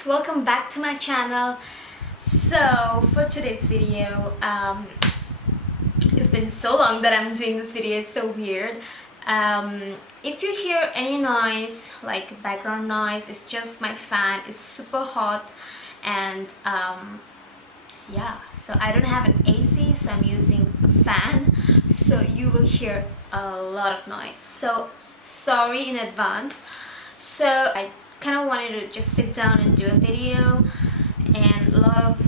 guys, welcome back to my channel. So for today's video, it's been so long that I'm doing this video. It's so weird. If you hear any noise, like background noise, it's just my fan. It's super hot, and yeah, so I don't have an AC, so I'm using a fan, so you will hear a lot of noise, so sorry in advance. So I kind of wanted to just sit down and do a video, and a lot of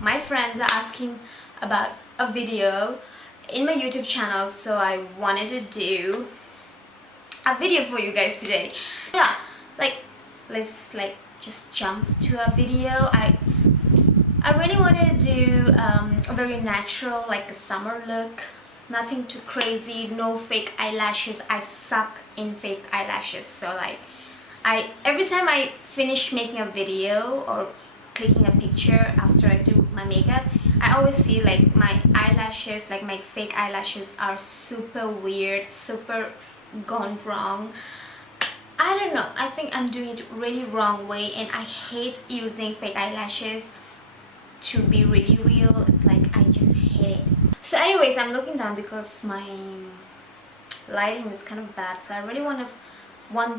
my friends are asking about a video in my YouTube channel, so I wanted to do a video for you guys today. Yeah, let's just jump to a video. I really wanted to do a very natural, like a summer look, nothing too crazy, no fake eyelashes. I suck in fake eyelashes, so like every time I finish making a video or clicking a picture after I do my makeup, I always see like my eyelashes, like my fake eyelashes are super weird, super gone wrong. I don't know, I think I'm doing it really wrong way, and I hate using fake eyelashes to be really real. It's like I just hate it. So anyways, I'm looking down because my lighting is kind of bad, so I really want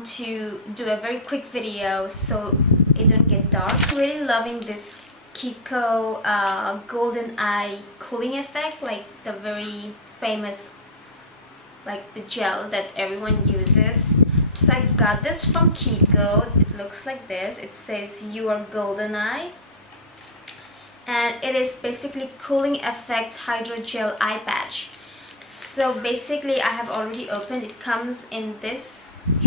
to do a very quick video so it don't get dark. I'm really loving this Kiko golden eye cooling effect, like the very famous, like the gel that everyone uses. So I got this from Kiko. It looks like this. It says "You are golden eye," and it is basically cooling effect hydrogel eye patch. So basically I have already opened. It comes in this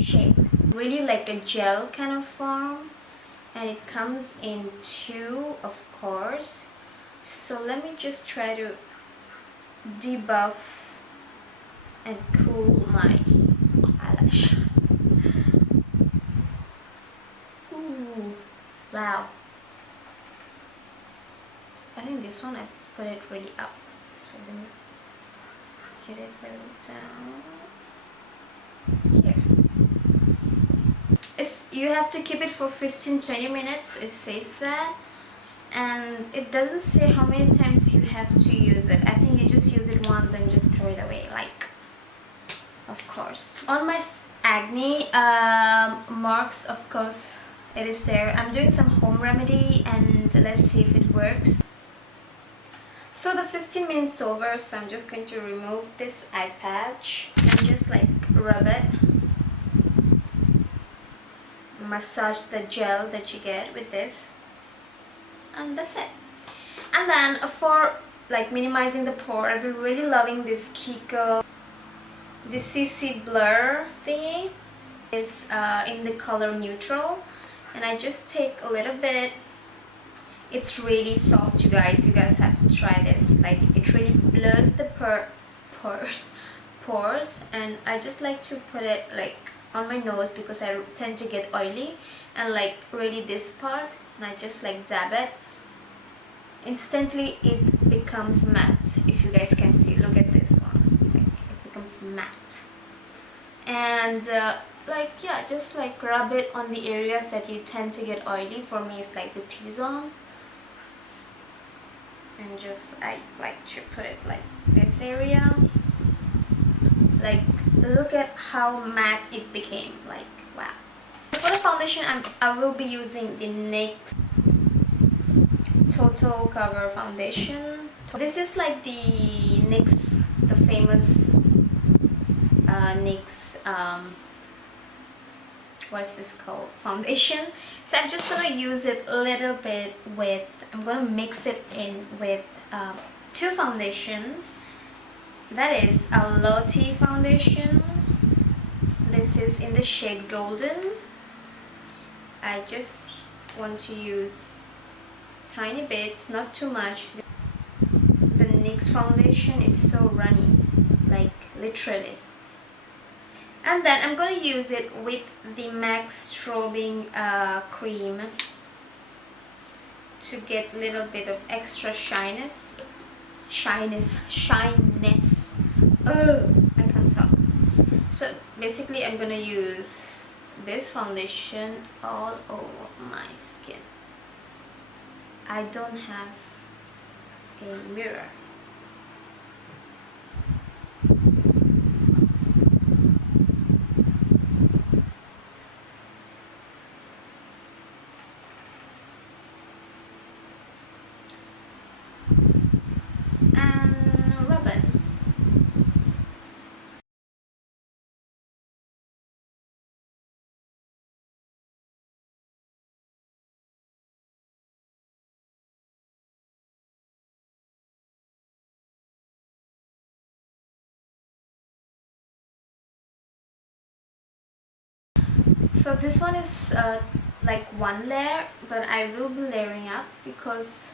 shape, really like a gel kind of form, and it comes in two, of course. So let me just try to debuff and cool my eyelash. Ooh, wow. I think this one I put it really up, so let me get it really down here. You have to keep it for 15-20 minutes, it says that, and it doesn't say how many times you have to use it. I think you just use it once and just throw it away, like, of course. On my acne marks, of course it is there. I'm doing some home remedy, and let's see if it works. So the 15 minutes over, so I'm just going to remove this eye patch and just like rub it, massage the gel that you get with this, and that's it. And then for like minimizing the pore, I've been really loving this Kiko, this CC blur thingy. Is in the color neutral, and I just take a little bit. It's really soft, you guys have to try this. Like, it really blurs the pores, and I just like to put it like on my nose because I tend to get oily, and like really this part, and I just like dab it. Instantly it becomes matte. If you guys can see, look at this one, like it becomes matte. And like, yeah, just like rub it on the areas that you tend to get oily. For me it's like the T-zone, and just I like to put it like this area. Like, look at how matte it became, like, wow. For the foundation, I will be using the NYX Total Cover Foundation. This is like the NYX, the famous NYX what's this called, foundation. So I'm just gonna use it a little bit with, I'm gonna mix it in with two foundations. That is a Lottie foundation. This is in the shade Golden. I just want to use tiny bit, not too much. The NYX foundation is so runny, like literally. And then I'm gonna use it with the MAC Strobing cream to get a little bit of extra shyness. Oh, I can't talk. So basically I'm gonna use this foundation all over my skin. I don't have a mirror. And ribbon. So this one is like one layer, but I will be layering up because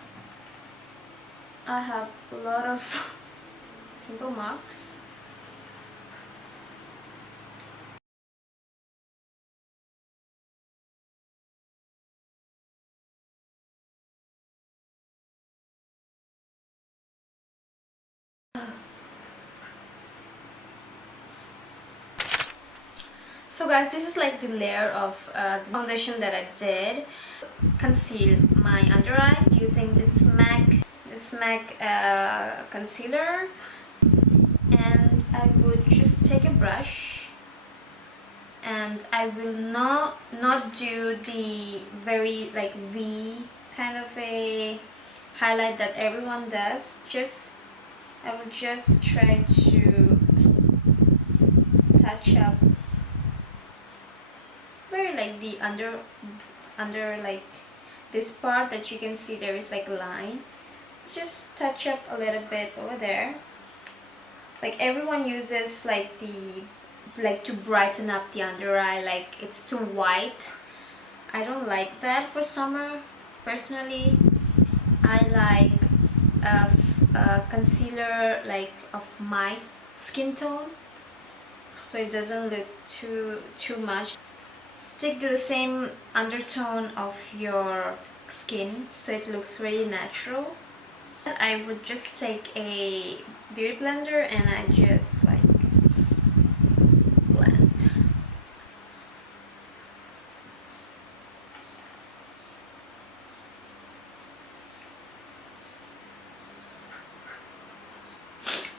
I have a lot of pimple marks. So guys, this is like the layer of the foundation that I did. Conceal my under eye using this MAC concealer, and I would just take a brush, and I will not do the very like V kind of a highlight that everyone does. I will just try to touch up very like the under like this part that you can see there is like a line. Just touch up a little bit over there. Like everyone uses like to brighten up the under eye, like it's too white. I don't like that for summer. Personally, I like a concealer like of my skin tone, so it doesn't look too much. Stick to the same undertone of your skin so it looks really natural. I would just take a beauty blender and I just like blend.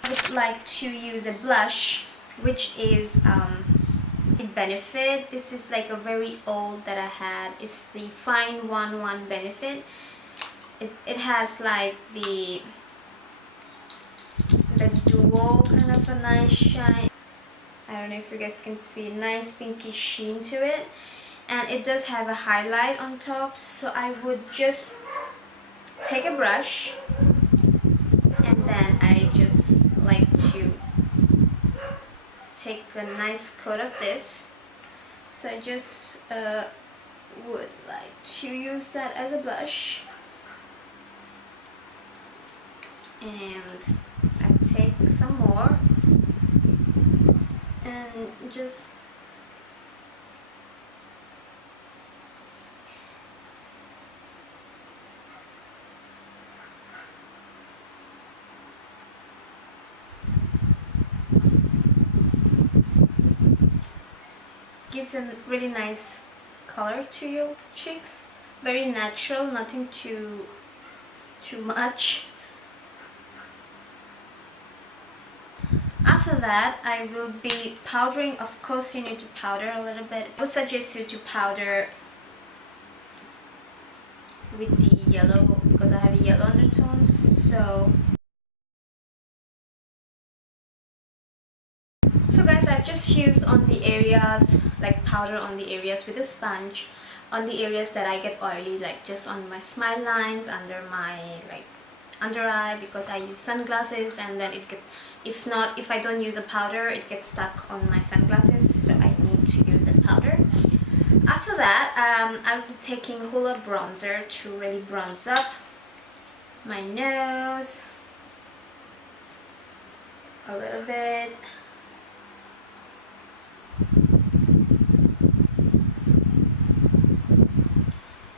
I would like to use a blush, which is Benefit. This is like a very old that I had. It's the Fine 1 Benefit. It has like the dual kind of a nice shine. I don't know if you guys can see, nice pinky sheen to it, and it does have a highlight on top. So I would just take a brush, and then I just like to take a nice coat of this. So I just would like to use that as a blush, and I take some more and just gives a really nice color to your cheeks. Very natural, nothing too much. After that, I will be powdering. Of course, you need to powder a little bit. I would suggest you to powder with the yellow because I have a yellow undertone. So guys, I've just used on the areas, like powder on the areas with a sponge, on the areas that I get oily, like just on my smile lines, under my like under eye, because I use sunglasses, and then if I don't use a powder, it gets stuck on my sunglasses, so I need to use a powder. After that, I'll be taking Hoola bronzer to really bronze up my nose a little bit.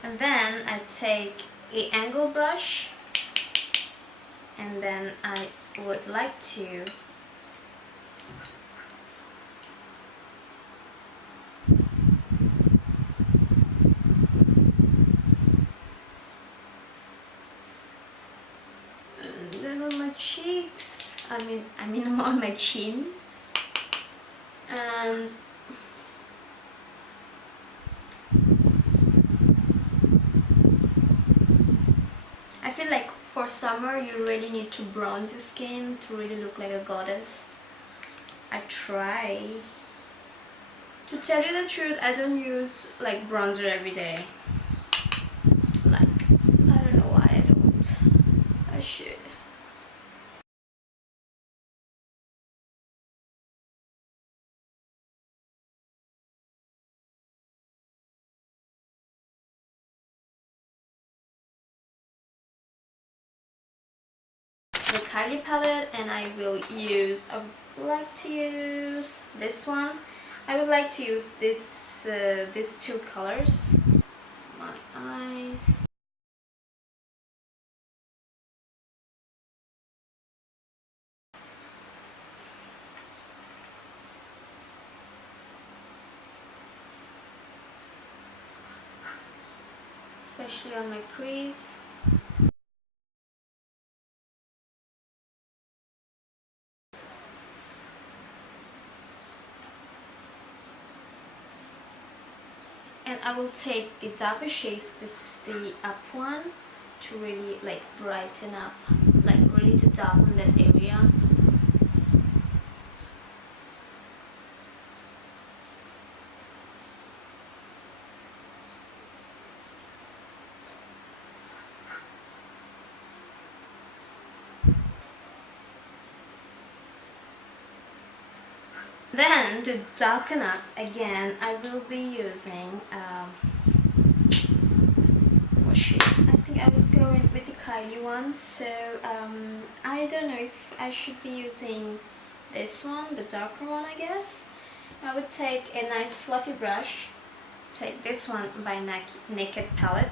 And then I take an angle brush, and then I would like to and on my cheeks. I mean on my chin. And I feel like for summer you really need to bronze your skin to really look like a goddess. I try. To tell you the truth, I don't use like bronzer every day. Like, I don't know why I don't. I should. The Kylie palette, and I would like to use this one. I would like to use these two colors. My eyes. Especially on my crease. And I will take the darker shades, it's the up one, to really like brighten up, like really to darken that area. Then to darken up again, I will be using what shade? I think I would go in with the Kylie one. So I don't know if I should be using this one, the darker one, I guess. I would take a nice fluffy brush, take this one by Naked Palette,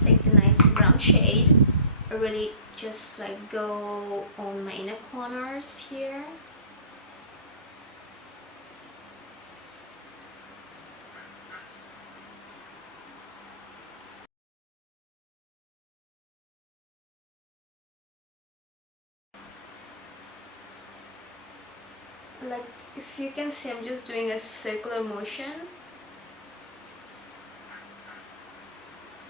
take the nice brown shade, really just like go on my inner corners here. Like, if you can see, I'm just doing a circular motion.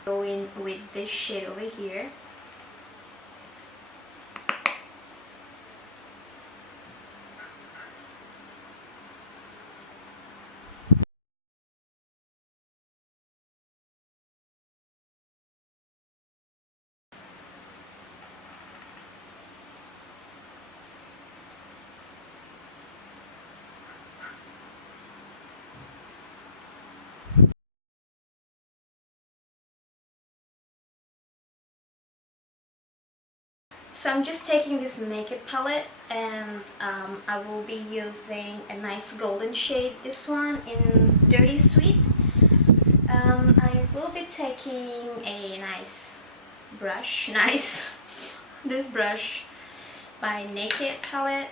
Go in with this shade over here. So I'm just taking this Naked palette, and I will be using a nice golden shade, this one in Dirty Sweet. I will be taking a nice brush, this brush by Naked palette,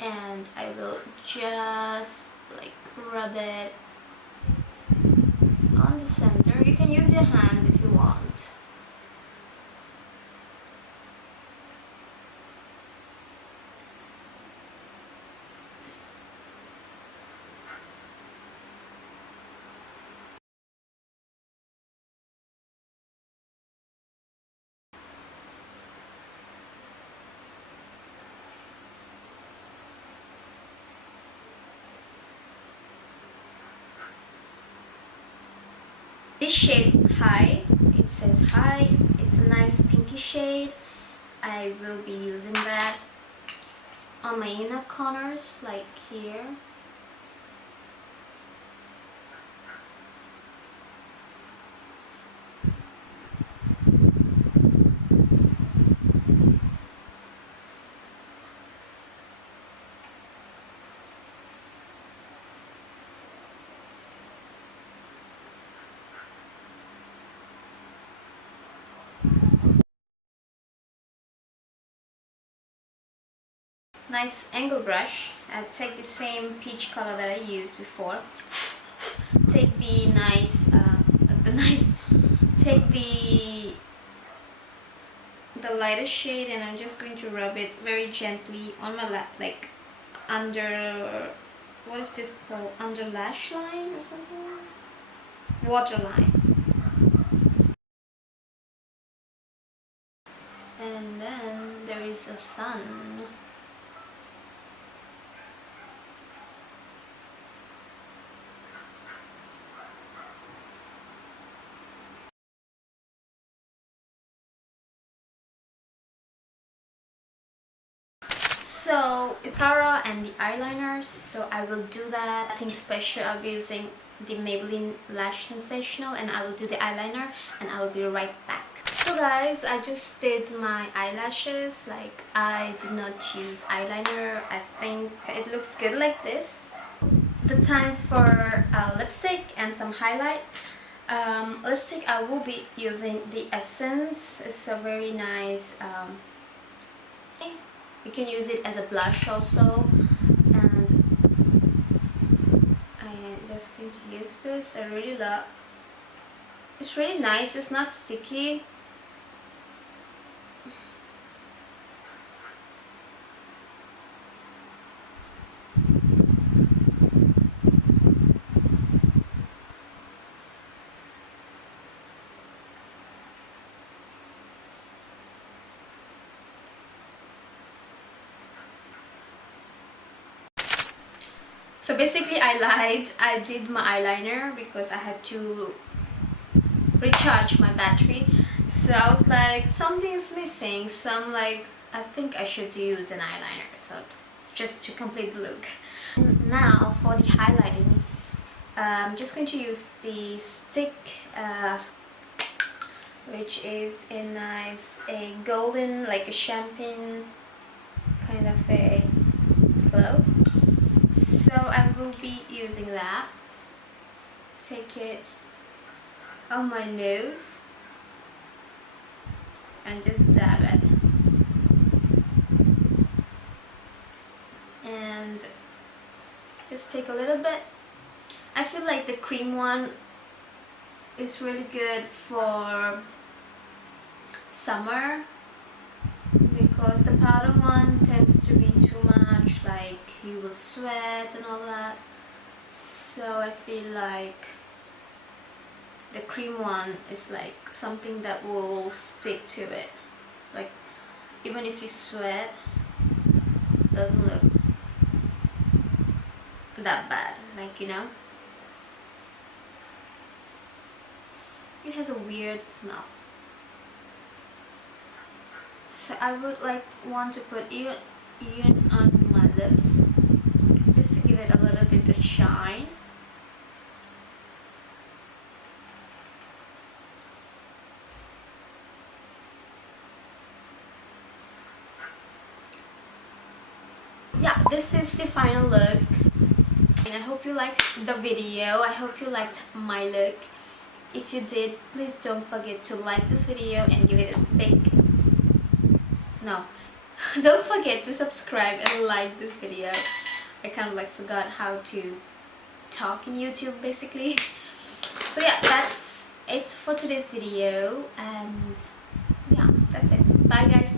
and I will just like rub it on the center. You can use your hand if you want. This shade High, it says High, it's a nice pinky shade. I will be using that on my inner corners, like here. Nice angle brush. I'll take the same peach color that I used before. Take the nice, take the the lighter shade, and I'm just going to rub it very gently on my lap, like under, what is this called, under lash line or something, waterline. And then there is a sun. So it's mascara and the eyeliners, so I will do that. Nothing special. I'll be using the Maybelline Lash Sensational, and I will do the eyeliner, and I will be right back. So guys, I just did my eyelashes. Like, I did not use eyeliner. I think it looks good like this. The time for lipstick and some highlight. Lipstick, I will be using the Essence. It's a very nice, you can use it as a blush also, and I am just going to use this. I really love, it's really nice, it's not sticky. So basically I lied. I did my eyeliner because I had to recharge my battery. So I was like, something is missing. So I'm like, I think I should use an eyeliner, so just to complete the look. And now for the highlighting, I'm just going to use the stick, which is a nice, a golden, like a champagne kind of a glow. So I will be using that. Take it on my nose and just dab it. And just take a little bit. I feel like the cream one is really good for summer, because the powder one tends to be too much, like you will sweat and all that. So I feel like the cream one is like something that will stick to it, like even if you sweat, it doesn't look that bad, like, you know. It has a weird smell. So I would like want to put even on my lips, just to give it a little bit of shine. Yeah, this is the final look, and I hope you liked the video. I hope you liked my look. If you did, please don't forget to like this video and give it a big don't forget to subscribe and like this video. I kind of like forgot how to talk in YouTube basically. So yeah, that's it for today's video, and yeah, that's it. Bye guys.